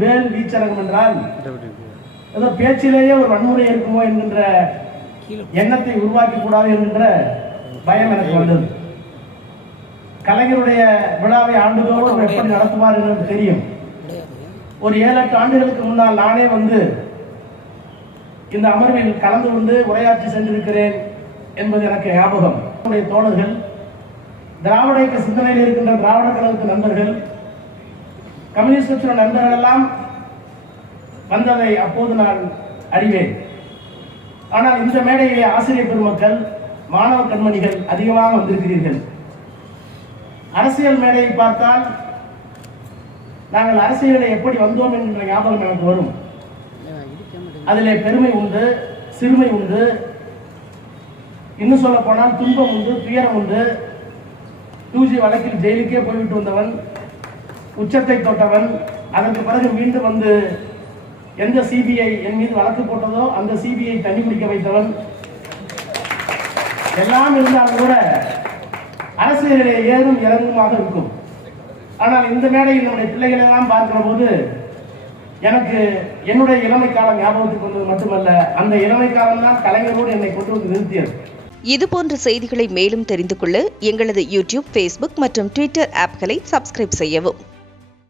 வேல் வீச்சரங்கம் என்றால் ஏதோ பேச்சிலேயே ஒரு வன்முறை இருக்குமோ என்கின்ற எண்ணத்தை உருவாக்கி கூடாது என்கின்ற பயம் எனக்கு வந்தது. கலைஞருடைய விழாவை ஆண்டுதோறும் எப்படி நடத்துவார் என்று தெரியும். ஒரு 7-8 ஆண்டுகளுக்கு முன்னால் நானே வந்து இந்த அமர்வில் கலந்து கொண்டு உரையாற்றி சென்றிருக்கிறேன் என்பது எனக்கு ஞாபகம். என்னுடைய தோழர்கள், திராவிட இயக்க சிந்தனையில் இருக்கின்ற திராவிட கழகத்து நண்பர்கள், கம்யூனிஸ்ட் கட்சியோட நண்பர்கள் எல்லாம் வந்ததை அப்போது நான் அறிவேன். ஆனால் இந்த மேடையிலே ஆசிரியர் பெருமக்கள், மாணவ கண்மணிகள் அதிகமாக வந்திருக்கிறீர்கள். அரசியல் மேடையை பார்த்தால் நாங்கள் அரசியலில் எப்படி வந்தோம் என்கின்ற ஞாபகம் எனக்கு வரும். அதிலே பெருமை உண்டு, சிறுமை உண்டு, இன்னும் சொல்ல போனால் துன்பம் உண்டு, துயரம் உண்டு. 2G வழக்கில் ஜெயிலுக்கே போய்விட்டு வந்தவன், உச்சத்தை தொட்டவன், அதற்கு பிறகு மீண்டும் வந்து எந்த சிபிஐ என் மீது வழக்கு போட்டதோ அந்த சிபிஐ தண்ணி குடிக்க வைத்தவன் எல்லாம் இருந்தாலும் கூட அரசியலிலே ஏறும் இறங்குமாக இருக்கும். ஆனால் இந்த மேடையில் நம்முடைய பிள்ளைகளை எல்லாம் பார்க்கிற போது எனக்கு என்னுடைய இளமை காலம் ஞாபகத்துக்கு வந்தது மட்டுமல்ல, அந்த இளமை காலம் தான் கலைஞரோடு என்னை கொண்டு வந்து நிறுத்தியது. இதுபோன்ற செய்திகளை மேலும் தெரிந்து கொள்ள எங்களது யூடியூப், ஃபேஸ்புக் மற்றும் ட்விட்டர் ஆப்களை சப்ஸ்கிரைப் செய்யவும்.